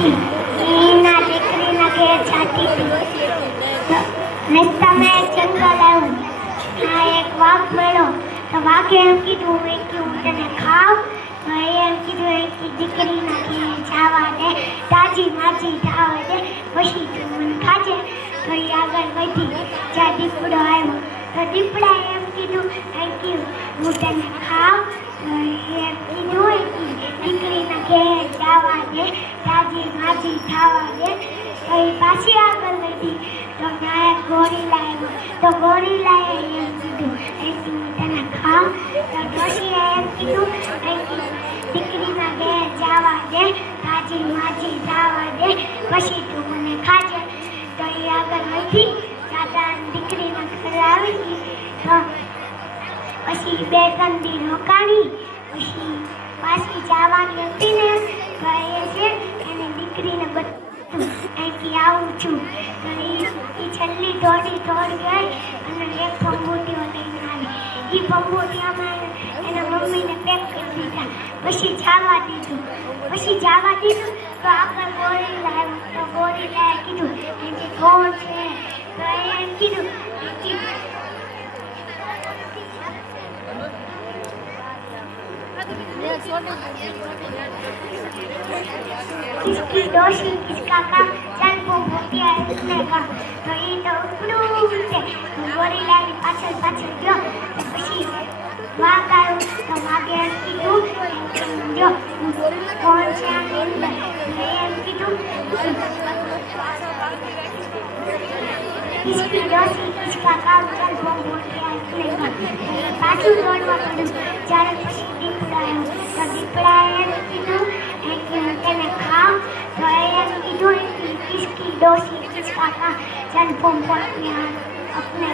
એના દીકરીના ઘેર જાતી હતી. રસ્તામાં એક જંગલ આવ્યું. ત્યાં એક વાઘ મળ્યો. તો વાઘે એમ કીધું કે હું તને ખાવ. તો એમ કીધું કે દીકરીના ઘેર જવા દે, તાજી માજી થવા દે, પછી તું મને ખાજે. તો એ આગળ વધી. જ્યાં દીપડો આવ્યો તો દીપડાએ એમ કીધું કે હું તને ખાવ. તો એમ કીધું કે દીકરીના ઘેર જવા દે, તાજી માજી થવા દે. તો એ પાછી આગળ વધી. તો ત્યાં એક ગોરીલા આવ્યો. તો ગોરીલાએ એમ કીધું કે હું તને ખાવ. તો ડોશીએ એમ કીધું કે દીકરીના ઘેર જવા દે, તાજી માજી થવા દે, પછી તું મને ખાજે. તો એ આગળ વધી. દાદા દીકરીના ઘરે આવી ગઈ. તો પછી 2-3 દી રોકાણી. પછી પાછી જવાની હતી ને તો એ છે એને દીકરીને બધું અહીંથી આવું છું. તો એ છેલ્લી દોડી ગઈ અને એક ભંભૂટીઓ લઈને આવી. એ ભંભૂટીઓમાં એના મમ્મીને પેક કરી દીધા. પછી જવા દીધું. તો આગળ ગોરીલા આવ્યો. તો ગોરીલાએ કીધું કે કોણ છે. તો એમ કીધું किसकी दोषी किसका काम चल वो भूतिया इसने का. तो ये तो ઉપડું છે. ગોરીલાની પાછળ ગયો. પછી વાઘ આવ્યો. તો વાઘે એમ કીધું જો કોણ છે આની અંદર. એમ કીધું किसकी दोषी किसका काम चल वो भूतिया इसने का. પાછું દોડવા પડ્યું. જ્યારે પછી દીપડા આવ્યો. તો દીપડાએ એમ કીધું કે હું તેને ખાવ. તો એમ કીધું કિસકી दोषी किसका काम चल वो भूतिया अपने